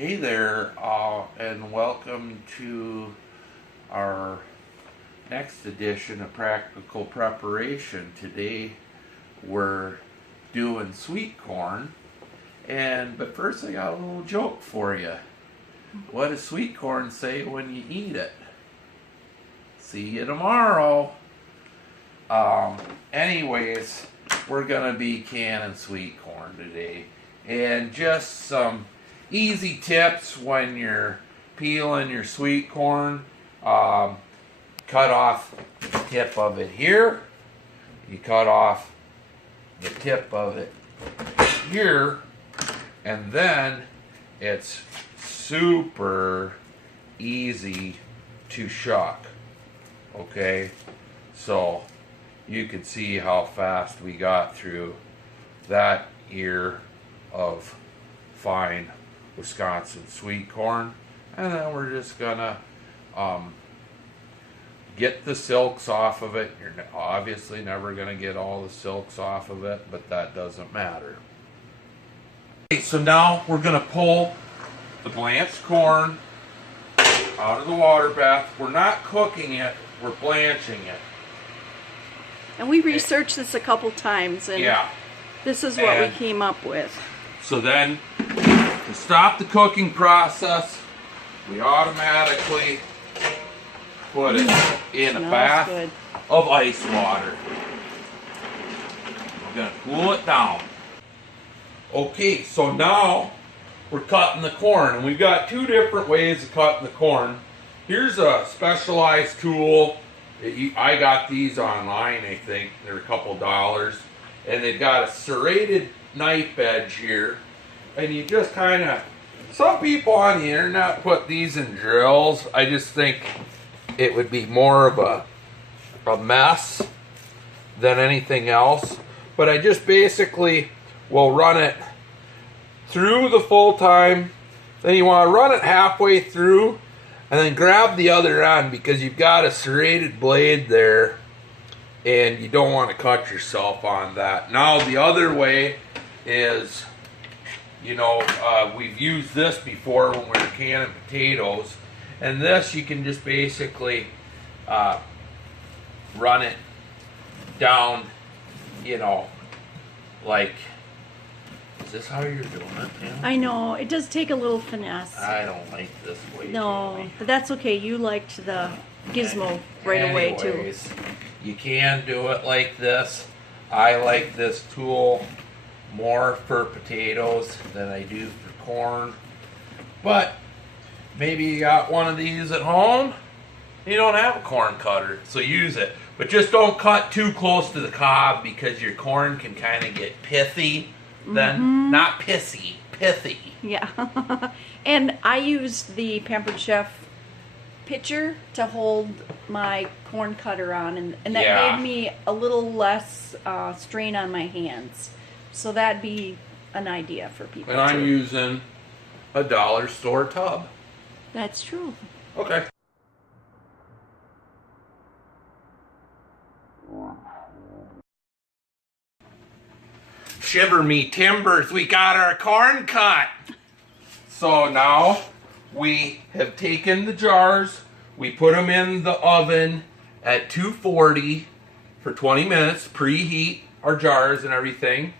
Hey there, and welcome to our next edition of Practical Preparation. Today we're doing sweet corn, but first I got a little joke for you. What does sweet corn say when you eat it? See you tomorrow. Anyways, we're gonna be canning sweet corn today, and just some easy tips when you're peeling your sweet corn. Cut off the tip of it here. You cut off the tip of it here, and then it's super easy to shuck. Okay, so you can see how fast we got through that ear of fine Wisconsin sweet corn, and then we're just gonna get the silks off of it. You're obviously never gonna get all the silks off of it, but that doesn't matter. Okay, so now we're gonna pull the blanched corn out of the water bath. We're not cooking it, we're blanching it. And we researched this a couple times, and yeah, this is what we came up with. So then, to stop the cooking process, we automatically put it in a bath of ice water. We're going to cool it down. Okay, so now we're cutting the corn, and we've got two different ways of cutting the corn. Here's a specialized tool. I got these online, I think. They're a couple dollars. And they've got a serrated knife edge here. And you just kind of, some people on the internet put these in drills. I just think it would be more of a mess than anything else. But I just basically will run it through the full time. Then you want to run it halfway through and then grab the other end, because you've got a serrated blade there and you don't want to cut yourself on that. Now the other way is, we've used this before when we were canning potatoes, and this you can just basically run it down, like, is this how you're doing it, Pam? I know, it does take a little finesse. I don't like this way. No, but that's okay. You liked the gizmo right away too. You can do it like this. I like this tool more for potatoes than I do for corn. But maybe you got one of these at home. You don't have a corn cutter, so use it. But just don't cut too close to the cob, because your corn can kind of get pithy. Then not pissy, pithy. Yeah. And I used the Pampered Chef pitcher to hold my corn cutter on, and that made me a little less strain on my hands. So that'd be an idea for people. And I'm using a dollar store tub. That's true. Okay. Shiver me timbers, we got our corn cut. So now we have taken the jars, we put them in the oven at 240 for 20 minutes, preheat our jars and everything.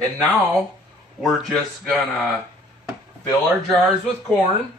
And now we're just gonna fill our jars with corn,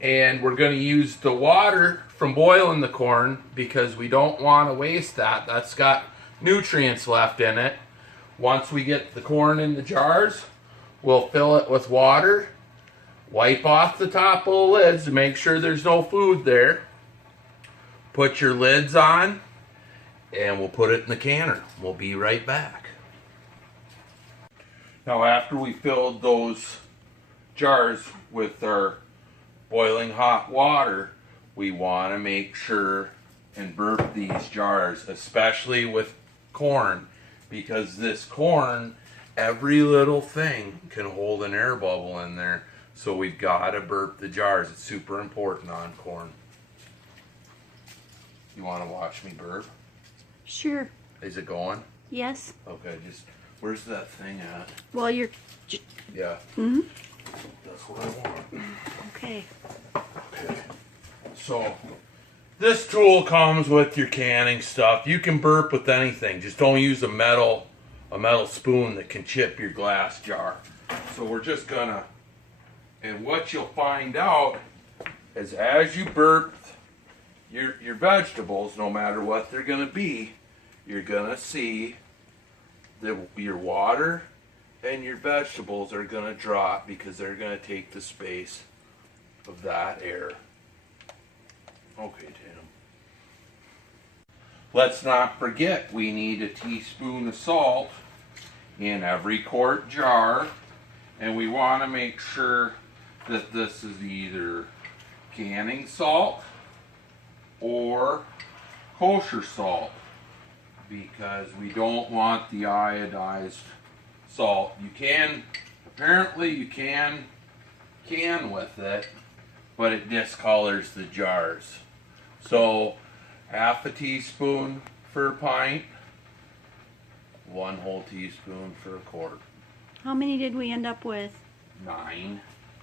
and we're gonna use the water from boiling the corn, because we don't want to waste that. That's got nutrients left in it. Once we get the corn in the jars, we'll fill it with water, wipe off the top of the lids to make sure there's no food there. Put your lids on, and we'll put it in the canner. We'll be right back. Now, after we filled those jars with our boiling hot water, we want to make sure and burp these jars, especially with corn, because this corn, every little thing can hold an air bubble in there. So we've got to burp the jars. It's super important on corn. You want to watch me burp? Sure. Is it going? Yes. Okay, just, where's that thing at? Well, you're... Yeah. Mm-hmm. The That's what I want. Okay. Okay. So this tool comes with your canning stuff. You can burp with anything. Just don't use a metal spoon that can chip your glass jar. So we're just gonna, and what you'll find out is as you burp your vegetables, no matter what they're gonna be, you're gonna see that your water and your vegetables are gonna drop because they're gonna take the space of that air. Okay, Tim. Let's not forget we need a teaspoon of salt in every quart jar, and we want to make sure that this is either canning salt or kosher salt, because we don't want the iodized salt. You can, apparently you can with it, but it discolors the jars. So half a teaspoon for a pint, 1 whole teaspoon for a quart. How many did we end up with? 9.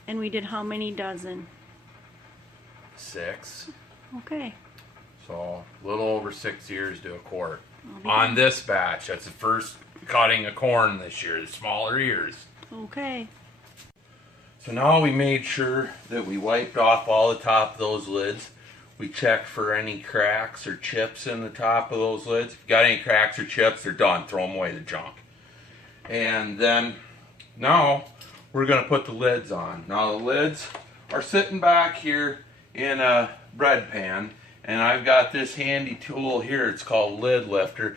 And we did how many dozen? 6. Okay. So a little over 6 years to a quart. On this batch, that's the first cutting of corn this year, the smaller ears. Okay. So now we made sure that we wiped off all the top of those lids. We checked for any cracks or chips in the top of those lids. If you got any cracks or chips, they're done. Throw them away, the junk. And then now we're going to put the lids on. Now the lids are sitting back here in a bread pan, and I've got this handy tool here. It's called lid lifter.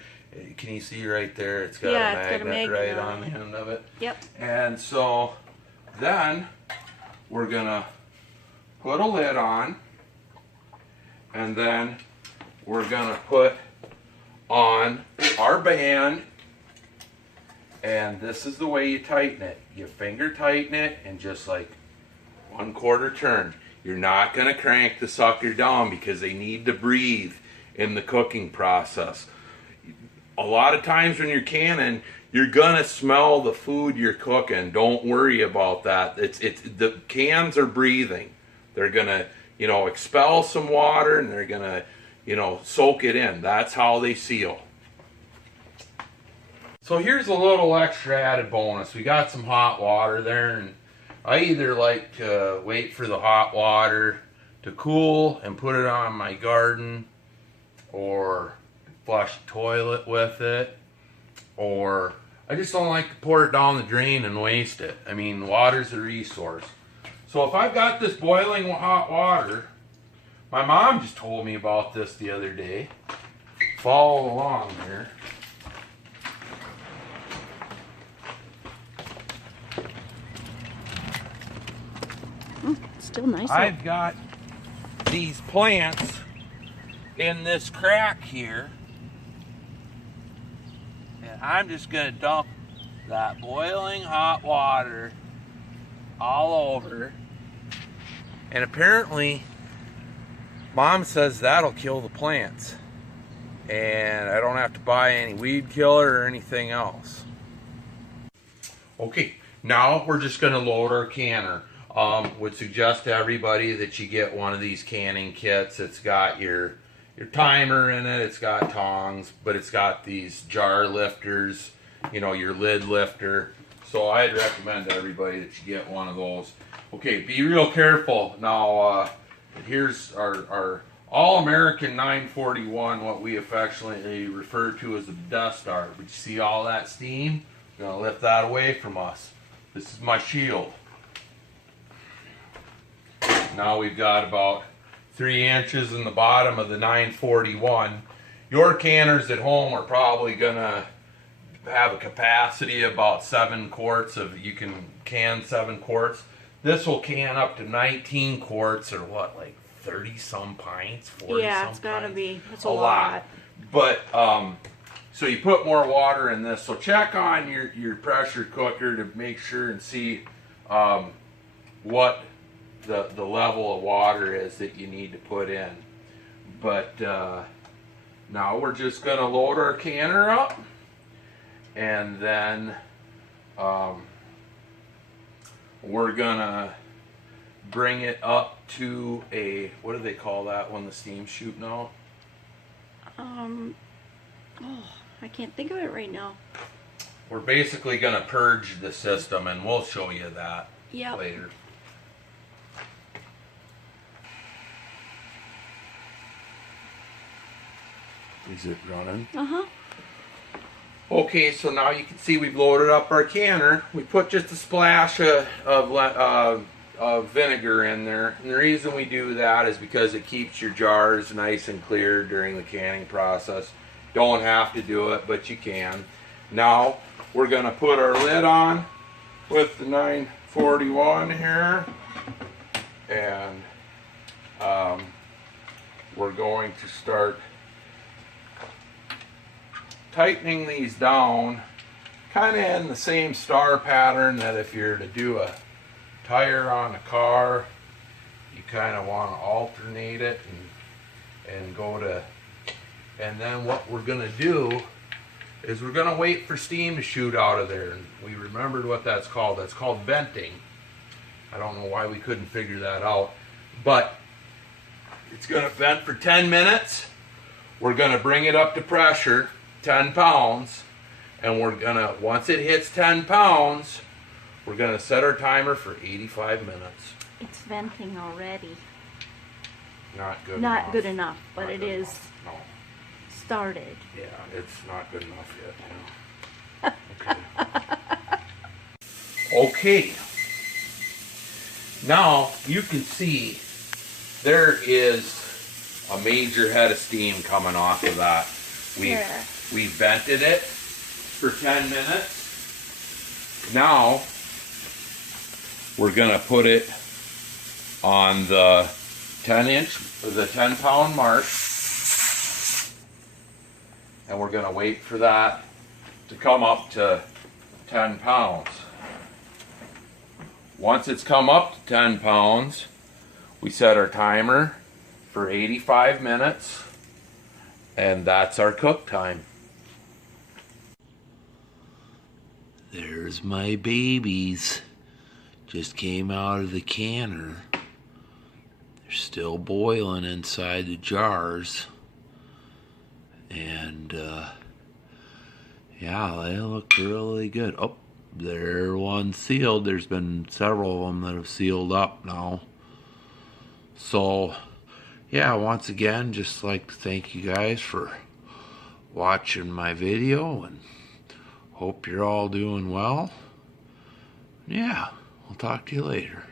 Can you see right there? It's got a magnet right on the end of it. Yep. And so then we're going to put a lid on, and then we're going to put on our band, and this is the way you tighten it. You finger tighten it and just like 1/4 turn. You're not going to crank the sucker down because they need to breathe in the cooking process. A lot of times when you're canning, you're going to smell the food you're cooking. Don't worry about that. It's the cans are breathing. They're going to, expel some water, and they're going to, soak it in. That's how they seal. So here's a little extra added bonus. We got some hot water there, and I either like to wait for the hot water to cool and put it on my garden, or flush the toilet with it, or I just don't like to pour it down the drain and waste it. I mean, water's a resource. So if I've got this boiling hot water, my mom just told me about this the other day. Follow along here. Still nice. I've got these plants in this crack here, and I'm just going to dump that boiling hot water all over. And apparently Mom says that'll kill the plants, and I don't have to buy any weed killer or anything else. Okay, now we're just going to load our canner. Would suggest to everybody that you get one of these canning kits. It's got your timer in it, it's got tongs, but it's got these jar lifters, your lid lifter. So I'd recommend to everybody that you get one of those. Okay, be real careful. Now, here's our All-American 941, what we affectionately refer to as a dust dart. But you see all that steam? I'm going to lift that away from us. This is my shield. Now we've got about 3 inches in the bottom of the 941. Your canners at home are probably going to have a capacity of about 7 quarts you can can 7 quarts. This will can up to 19 quarts, or what, like 30 some pints, 40 yeah, some it's got to pints? be. It's a lot. But so you put more water in this. So check on your pressure cooker to make sure and see what the level of water is that you need to put in. But now we're just going to load our canner up, and then we're going to bring it up to a, what do they call that when the steam's shooting out? Oh, I can't think of it right now. We're basically going to purge the system, and we'll show you that later. Is it running? Uh-huh. Okay, so now you can see we've loaded up our canner. We put just a splash of vinegar in there. And the reason we do that is because it keeps your jars nice and clear during the canning process. Don't have to do it, but you can. Now, we're going to put our lid on with the 941 here. And we're going to start tightening these down, kind of in the same star pattern that if you're to do a tire on a car, you kind of want to alternate it and go to, and then what we're going to do is we're going to wait for steam to shoot out of there. And we remembered what that's called. That's called venting. I don't know why we couldn't figure that out, but it's going to vent for 10 minutes. We're going to bring it up to pressure, 10 pounds, and we're going to, once it hits 10 pounds, we're going to set our timer for 85 minutes. It's venting already. Not good enough. Not good enough, but it is no. Started. Yeah, it's not good enough yet. Yeah. Okay. Now, you can see there is a major head of steam coming off of that. We vented it for 10 minutes. Now, we're going to put it on the 10 pound mark. And we're going to wait for that to come up to 10 pounds. Once it's come up to 10 pounds, we set our timer for 85 minutes. And that's our cook time. There's my babies. Just came out of the canner. They're still boiling inside the jars. And yeah, they look really good. Oh, they're one sealed. There's been several of them that have sealed up now. So yeah, once again, just like to thank you guys for watching my video, and hope you're all doing well. Yeah, we'll talk to you later.